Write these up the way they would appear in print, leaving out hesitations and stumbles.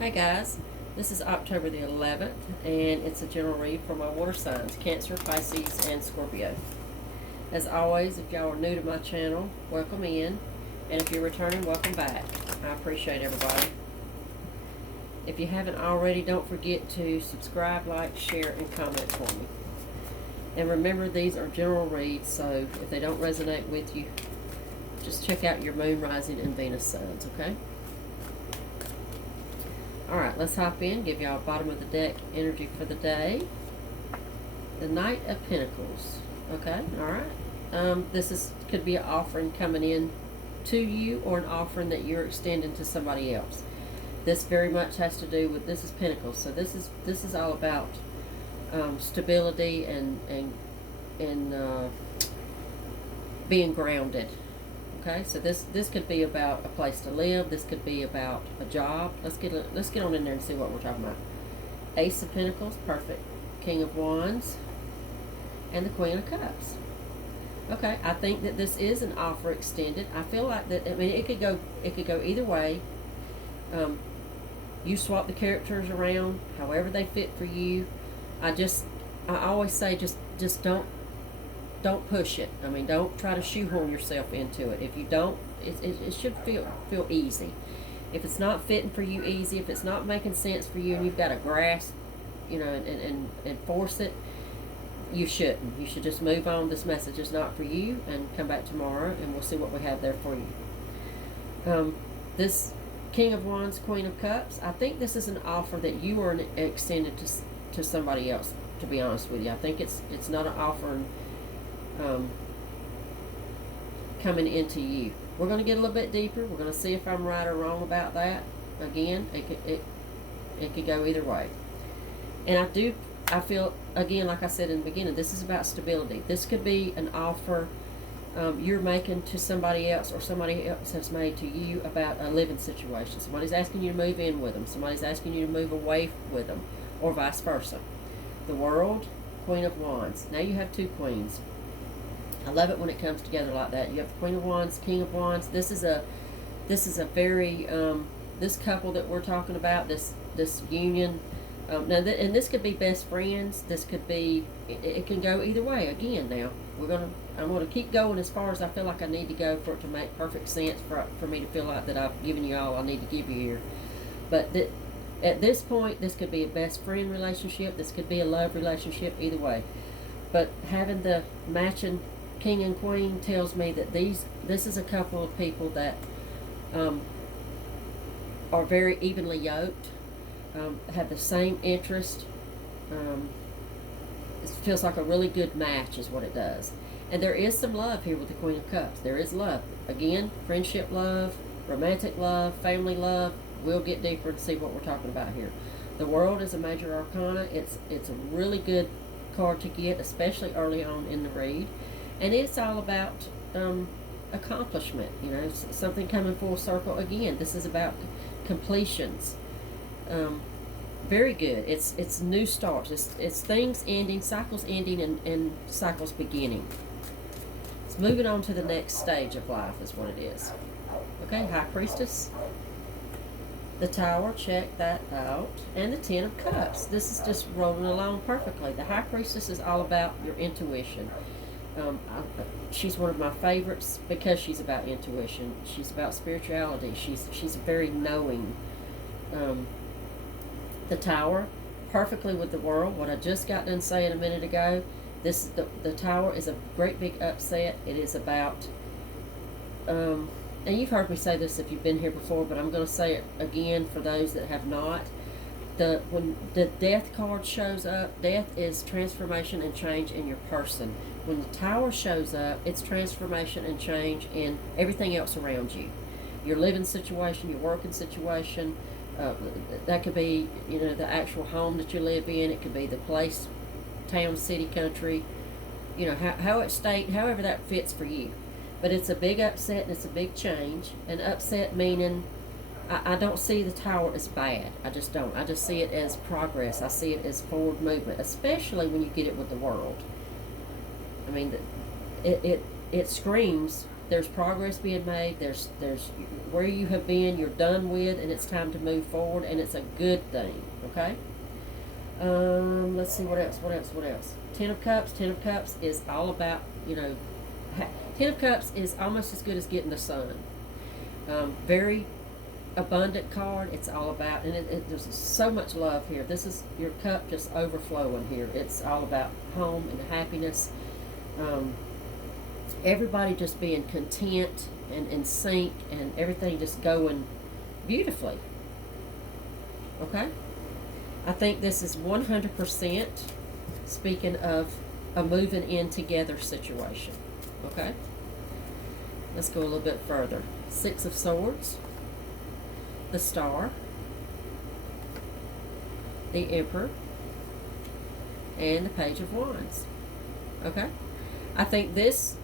Hi guys, this is October the 11th and it's a general read for my water signs, Cancer, Pisces, and Scorpio. As always, if y'all are new to my channel, welcome in, and if you're returning, welcome back. I appreciate everybody. If you haven't already, don't forget to subscribe, like, share, and comment for me. And remember, these are general reads, so if they don't resonate with you, just check out your moon, rising, and Venus signs, okay? Alright, let's hop in, give y'all bottom of the deck energy for the day. The Knight of Pentacles. Okay, alright. Could be an offering coming in to you, or an offering that you're extending to somebody else. This very much has to do with, this is Pentacles, so this is all about stability and being grounded. Okay, so this could be about a place to live. This could be about a job. Let's get on in there and see what we're talking about. Ace of Pentacles, perfect. King of Wands, and the Queen of Cups. Okay, I think that this is an offer extended. I feel like that. I mean, it could go either way. You swap the characters around however they fit for you. I always say just don't push it. I mean, don't try to shoehorn yourself into it. If you don't, it should feel easy. If it's not fitting for you easy, if it's not making sense for you and you've got to grasp, and force it, you shouldn't. You should just move on. This message is not for you, and come back tomorrow and we'll see what we have there for you. This King of Wands, Queen of Cups, I think this is an offer that you are extended to somebody else, to be honest with you. I think it's not an offer coming into you. We're going to get a little bit deeper. We're going to see if I'm right or wrong about that. Again, it could go either way. And I feel, again, like I said in the beginning, this is about stability. This could be an offer you're making to somebody else, or somebody else has made to you about a living situation. Somebody's asking you to move in with them. Somebody's asking you to move away with them, or vice versa. The World, Queen of Wands. Now you have two queens. I love it when it comes together like that. You have the Queen of Wands, King of Wands. This is a very this couple that we're talking about, this union. And this could be best friends. This could be. It can go either way. Again, now I'm gonna keep going as far as I feel like I need to go for it to make perfect sense for me to feel like that I've given you all I need to give you here. But at this point, this could be a best friend relationship. This could be a love relationship. Either way, but having the matching King and Queen tells me that this is a couple of people that are very evenly yoked, have the same interest. It feels like a really good match is what it does. And there is some love here with the Queen of Cups. There is love. Again, friendship love, romantic love, family love. We'll get deeper and see what we're talking about here. The World is a major arcana. It's a really good card to get, especially early on in the read. And it's all about accomplishment, something coming full circle. Again, this is about completions. Very good. It's new starts. It's things ending, cycles ending, and cycles beginning. It's moving on to the next stage of life is what it is. Okay, High Priestess. The Tower, check that out. And the Ten of Cups. This is just rolling along perfectly. The High Priestess is all about your intuition. She's one of my favorites because she's about intuition. She's about spirituality. She's very knowing. The Tower, perfectly with the World. What I just got done saying a minute ago. The Tower is a great big upset. It is about, and you've heard me say this if you've been here before, but I'm going to say it again for those that have not. When the Death card shows up, death is transformation and change in your person. When the Tower shows up, it's transformation and change in everything else around you. Your living situation, your working situation. That could be, the actual home that you live in. It could be the place, town, city, country. However that fits for you. But it's a big upset and it's a big change. An upset meaning I don't see the Tower as bad. I just don't. I just see it as progress. I see it as forward movement, especially when you get it with the World. I mean, it screams there's progress being made. There's where you have been, you're done with, and it's time to move forward, and it's a good thing. Okay. Let's see what else. Ten of Cups. Ten of Cups is all about, Ten of Cups is almost as good as getting the sun. Very abundant card. It's all about, and there's so much love here. This is your cup just overflowing here. It's all about home and happiness. Everybody just being content and in sync, and everything just going beautifully. Okay? I think this is 100% speaking of a moving in together situation. Okay? Let's go a little bit further. Six of Swords, the Star, the Emperor, and the Page of Wands. Okay? I think this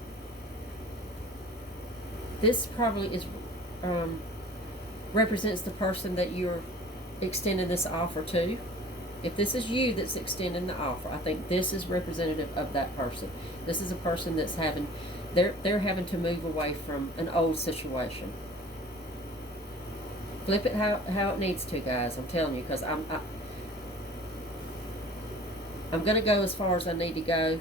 probably is represents the person that you're extending this offer to. If this is you that's extending the offer, I think this is representative of that person. This is a person that's they're having to move away from an old situation. Flip it how it needs to, guys. I'm telling you, because I'm going to go as far as I need to go.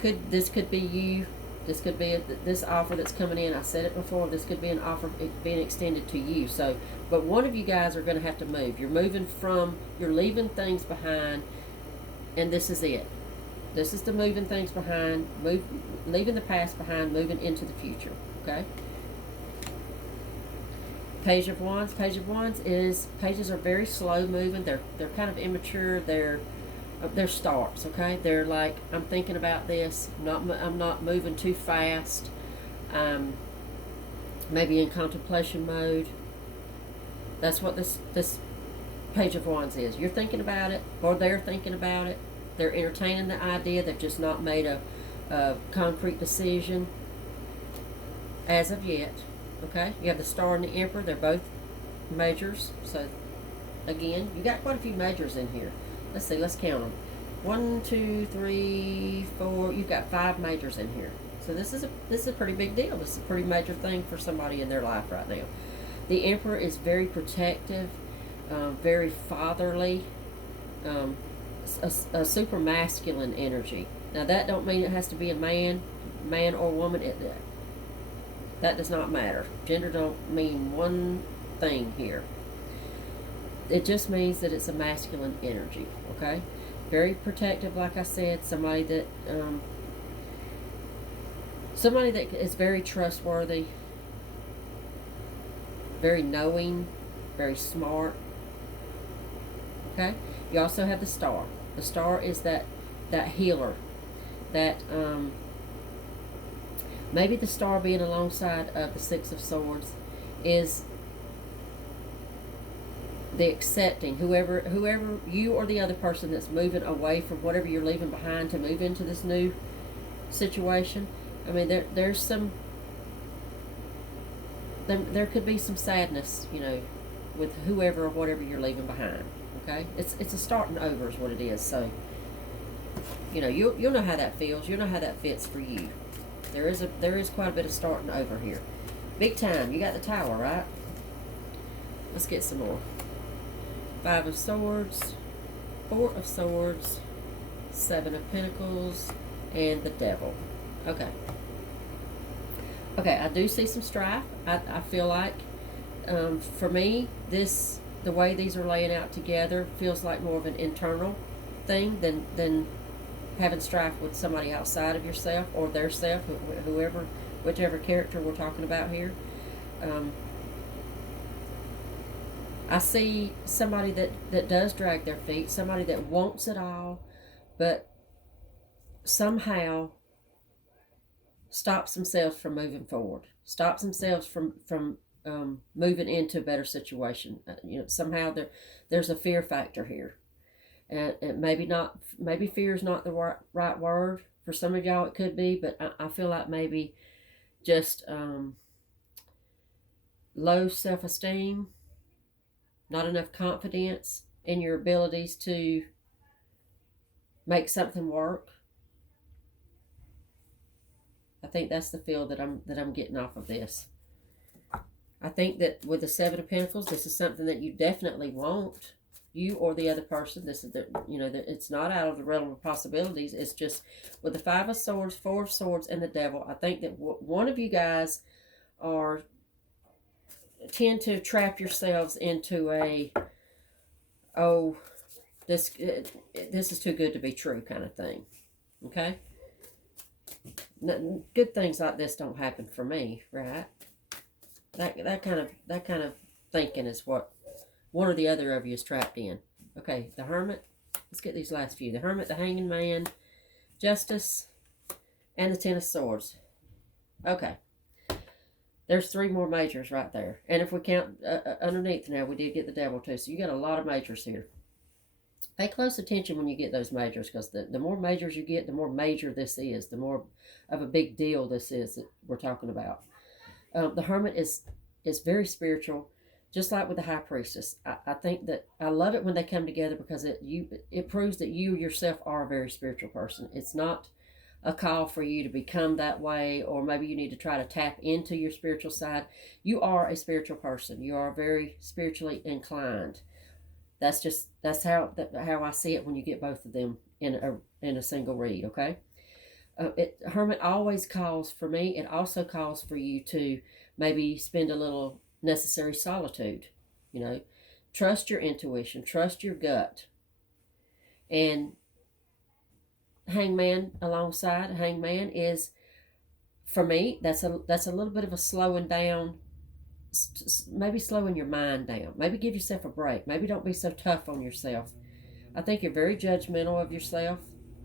This could be you. This could be this offer that's coming in. I said it before. This could be an offer being extended to you. So, but one of you guys are going to have to move. You're leaving things behind, and this is it. This is the moving things behind, leaving the past behind, moving into the future. Okay. Page of Wands. Page of Wands pages are very slow moving. They're kind of immature. They're starts. Okay. They're like, I'm thinking about this. I'm not moving too fast. Maybe in contemplation mode. That's what this Page of Wands is. You're thinking about it, or they're thinking about it. They're entertaining the idea. They've just not made a concrete decision as of yet. Okay, you have the Star and the Emperor. They're both majors. So, again, you got quite a few majors in here. Let's see. Let's count them. 1, 2, 3, 4. You've got 5 majors in here. So this is a pretty big deal. This is a pretty major thing for somebody in their life right now. The Emperor is very protective, very fatherly. A super masculine energy. Now that don't mean it has to be a man or woman. That does not matter. Gender don't mean one thing here. It just means that it's a masculine energy. Okay, very protective, like I said. Somebody that is very trustworthy, very knowing, very smart. Okay. You also have the Star. The Star is that healer. That maybe the Star being alongside of the Six of Swords is the accepting, whoever you or the other person that's moving away from whatever you're leaving behind to move into this new situation. I mean, there could be some sadness, with whoever or whatever you're leaving behind. Okay, it's a starting over is what it is. So, you'll know how that feels. You'll know how that fits for you. There is quite a bit of starting over here. Big time. You got the Tower, right? Let's get some more. 5 of Swords, 4 of Swords, 7 of Pentacles, and the Devil. Okay. Okay, I do see some strife. I feel like, for me, the way these are laying out together feels like more of an internal thing than having strife with somebody outside of yourself or their self, whichever character we're talking about here. I see somebody that does drag their feet, somebody that wants it all, but somehow stops themselves from moving forward, stops themselves from moving into a better situation. Somehow there's a fear factor here, and maybe fear is not the right word for some of y'all. It could be, but I feel like maybe just low self-esteem, not enough confidence in your abilities to make something work. think that's the feel that I'm getting off of this. I think that with the Seven of Pentacles, this is something that you definitely want. You or the other person. This is it's not out of the realm of possibilities. It's just with the Five of Swords, Four of Swords, and the Devil. I think that one of you guys tend to trap yourselves into a, oh, this is too good to be true kind of thing. Okay? Good things like this don't happen for me, right? That kind of thinking is what one or the other of you is trapped in. Okay, the Hermit. Let's get these last few. The Hermit, the Hanging Man, Justice, and the Ten of Swords. Okay. There's 3 more majors right there. And if we count underneath now, we did get the Devil too. So you got a lot of majors here. Pay close attention when you get those majors, because the more majors you get, the more major this is. The more of a big deal this is that we're talking about. The Hermit is very spiritual, just like with the High Priestess. I think that I love it when they come together, because it proves that you yourself are a very spiritual person. It's not a call for you to become that way, or maybe you need to try to tap into your spiritual side. You are a spiritual person. You are very spiritually inclined. That's how I see it when you get both of them in a single read. Okay. Hermit always calls for me. It also calls for you to maybe spend a little necessary solitude. Trust your intuition, trust your gut. And Hangman alongside, Hangman is, for me, that's a little bit of a slowing down, maybe slowing your mind down. Maybe give yourself a break. Maybe don't be so tough on yourself. I think you're very judgmental of yourself.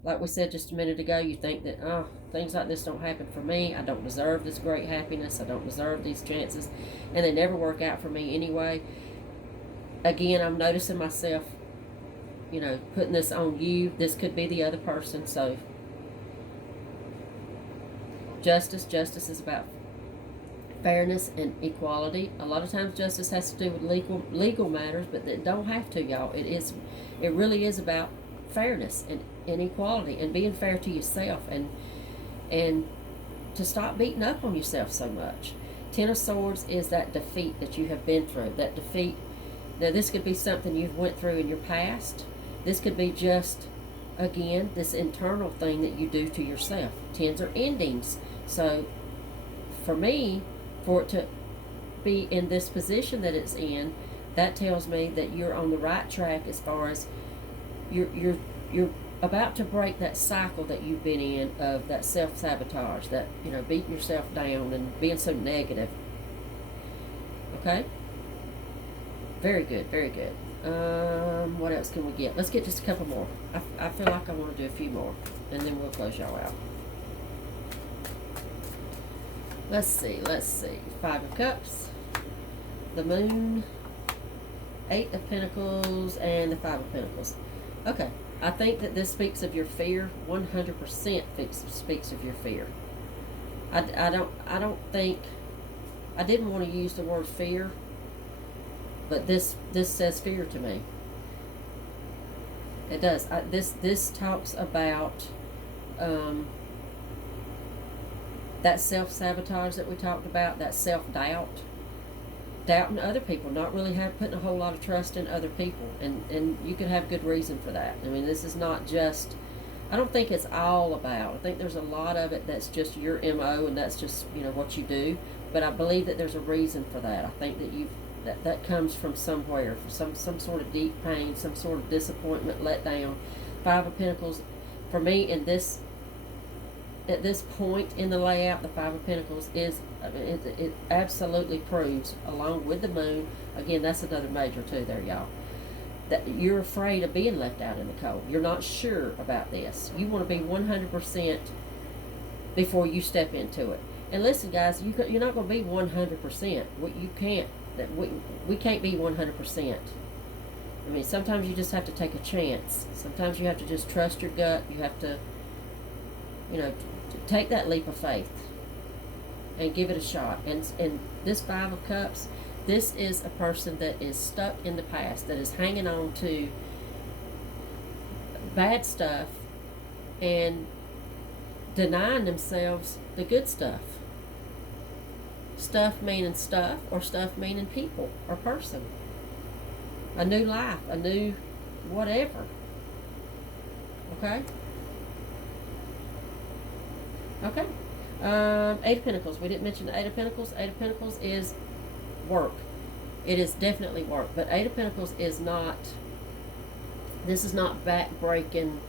Like we said just a minute ago, you think that, oh, things like this don't happen for me. I don't deserve this great happiness. I don't deserve these chances. And they never work out for me anyway. Again, I'm noticing myself, putting this on you. This could be the other person. So, justice is about fairness and equality. A lot of times justice has to do with legal matters, but it don't have to, y'all. It really is about fairness and equality, and being fair to yourself, and to stop beating up on yourself so much. Ten of Swords is that defeat that you have been through. That defeat. Now, this could be something you've went through in your past. This could be just, again, this internal thing that you do to yourself. Tens are endings. So, for me, for it to be in this position that it's in, that tells me that you're on the right track as far as you're about to break that cycle that you've been in of that self-sabotage, that, beating yourself down and being so negative. Okay? Very good, very good. What else can we get? Let's get just a couple more. I feel like I want to do a few more, and then we'll close y'all out. Let's see. Five of Cups, the Moon, Eight of Pentacles, and the Five of Pentacles. Okay, I think that this speaks of your fear. 100% speaks of your fear. I don't think, I didn't want to use the word fear, but this says fear to me. It does. This talks about that self-sabotage that we talked about, that self-doubt, doubting other people, not really putting a whole lot of trust in other people, and you could have good reason for that. I mean, this is not just, I don't think it's all about, I think there's a lot of it that's just your MO, and that's just, what you do, but I believe that there's a reason for that. I think that that comes from somewhere, from some sort of deep pain, some sort of disappointment, letdown. Five of Pentacles, for me, at this point in the layout, the Five of Pentacles is, it absolutely proves, along with the Moon, again, that's another major too there, y'all, that you're afraid of being left out in the cold. You're not sure about this. You want to be 100% before you step into it. And listen, guys, you're not going to be 100%. You can't. We can't be 100%. I mean, sometimes you just have to take a chance. Sometimes you have to just trust your gut. You have to, take that leap of faith and give it a shot. And this Five of Cups, this is a person that is stuck in the past, that is hanging on to bad stuff, and denying themselves the good stuff. Stuff meaning stuff, or stuff meaning people or person. A new life, a new whatever. Okay? Okay. Eight of Pentacles. We didn't mention the Eight of Pentacles. Eight of Pentacles is work. It is definitely work. But Eight of Pentacles is not, this is not back-breaking,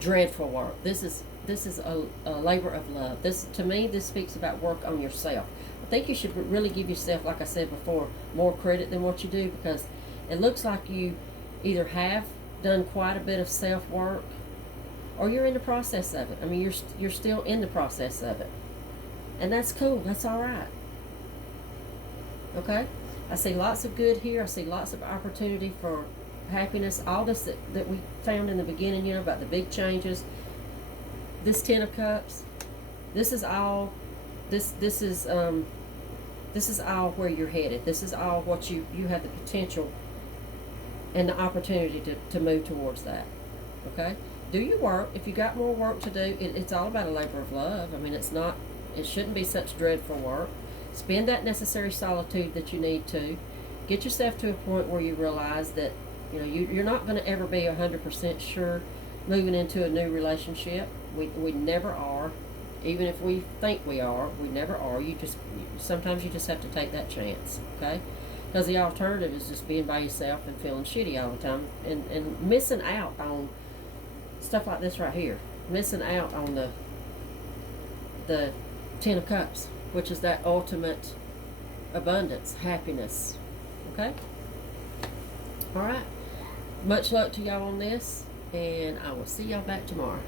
dreadful work. This is a labor of love. This, to me, this speaks about work on yourself. I think you should really give yourself, like I said before, more credit than what you do, because it looks like you either have done quite a bit of self-work, or you're in the process of it. I mean, you're still in the process of it. And that's cool. That's all right. Okay? I see lots of good here. I see lots of opportunity for happiness. All this that we found in the beginning, you know, about the big changes. This Ten of Cups, this is all, this is all where you're headed. This is all what you have the potential and the opportunity to move towards that. Okay? Do your work. If you got more work to do, it's all about a labor of love. I mean, it shouldn't be such dreadful work. Spend that necessary solitude that you need to. Get yourself to a point where you realize that, you know, you're not going to ever be 100% sure moving into a new relationship. We never are. Even if we think we are, we never are. Sometimes you just have to take that chance, okay? Because the alternative is just being by yourself and feeling shitty all the time and missing out on stuff like this right here. Missing out on the Ten of Cups, which is that ultimate abundance, happiness. Okay? Alright. Much luck to y'all on this, and I will see y'all back tomorrow.